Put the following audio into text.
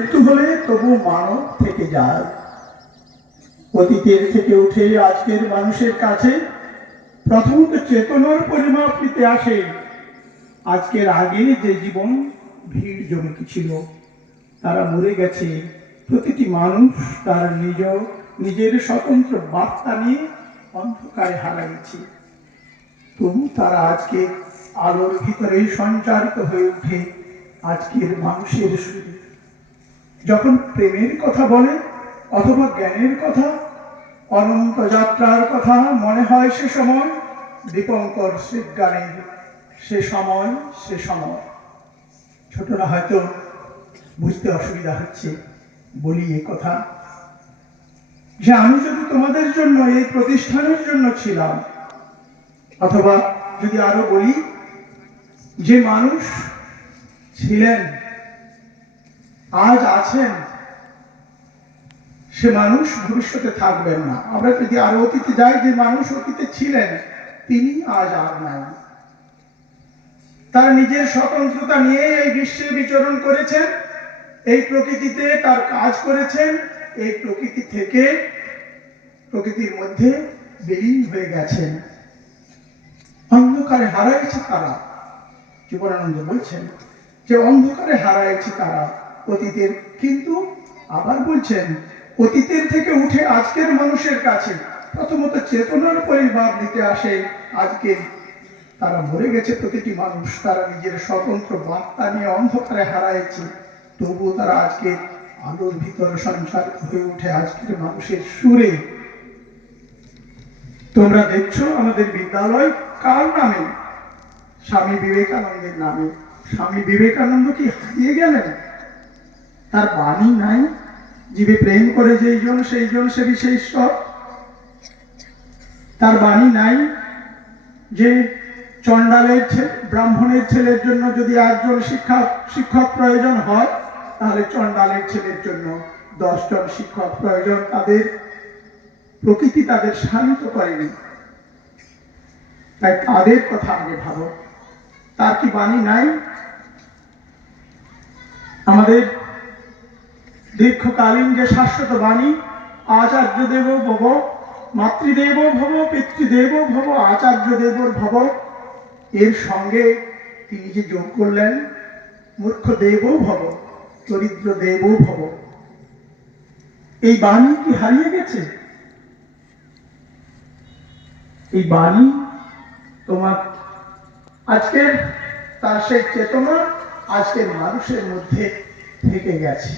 মৃত্যু হলে তবু মানব থেকে যায়। অতীতের থেকে উঠে আজকের মানুষের কাছে প্রথমত চেতনার পরিমাপ নিতে আসে। আজকের আগে যে জীবন ভিড় জমিতে ছিল তারা মরে গেছে। প্রতিটি মানুষ তার নিজের স্বতন্ত্র বার্তা নিয়ে অন্ধকারে হারাইছে। তবু তারা আজকে আলোর ভিতরে সঞ্চারিত হয়ে ওঠে আজকের মানুষের সুরে। যখন প্রেমের কথা বলে অথবা জ্ঞানের কথা, অনন্ত যাত্রার কথা মনে হয়, সে সময় দীপঙ্কর শ্রী গানের সে সময়। ছোটরা হয়তো বুঝতে অসুবিধা হচ্ছে, বলি এ কথা যে আমি যদি তোমাদের জন্য এই প্রতিষ্ঠানের জন্য ছিলাম, অথবা যদি আরো বলি যে মানুষ ছিলেন আজ আছেন, সে মানুষ ভবিষ্যতে থাকবেন না। আমরা যদি আরো অতীতে যাই, যে মানুষ অতীতে ছিলেন তিনি আজ আর নাই। তার নিজের স্বতন্ত্রতা নিয়ে এই বিশ্বে বিচরণ করেছেন, এই প্রকৃতিতে তার কাজ করেছেন, এই প্রকৃতি থেকে প্রকৃতির মধ্যে বিলীন হয়ে গেছেন। অন্ধকারে হারাইছে তারা। জীবনানন্দ বলছেন যে অন্ধকারে হারাইছে তারা অতীতের, কিন্তু আবার বলছেন অতীতের থেকে উঠে আজকের মানুষের কাছে প্রথমত চেতনার পরিভাব দিতে আসে। আজকে তারা মরে গেছে প্রতিটি মানুষ, তারা নিজের স্বতন্ত্র বার্তা নিয়ে অন্ধকারে হারাইছে, তবুও তারা আজকে আলোর ভিতরে সঞ্চারিত হয়ে উঠে আজকের মানুষের সুরে। তোমরা দেখছো আমাদের বিদ্যালয় কার নামে? স্বামী বিবেকানন্দের নামে। স্বামী বিবেকানন্দ কি হারিয়ে গেলেন? তার বাণী নাই? জীবে প্রেম করে যেইজন সেইজন সে বিশেষ। তার বাণী নাই যে চণ্ডালের ব্রাহ্মণের ছেলের জন্য যদি একজন শিক্ষক প্রয়োজন হয়, তাহলে চণ্ডালের ছেলের জন্য 10 জন শিক্ষক প্রয়োজন। তাদের প্রকৃতি তাদের শান্ত করেনি, তাই তাদের কথা আগে ভাবো। তার কি বাণী নাই? আমাদের দীর্ঘকালীন যে শাশ্বত বাণী, আচার্য দেব ভব, মাতৃদেব ভব, পিতৃদেব ভব, আচার্য দেবর ভব, এর সঙ্গে তিনি যে যোগ করলেন মূর্খ দেব ভব, দরিদ্র দেব ভব। এই বাণী কি হারিয়ে গেছে? এই বাণী তোমার আজকের তার সেই চেতনা আজকের মানুষের মধ্যে থেকে গেছে।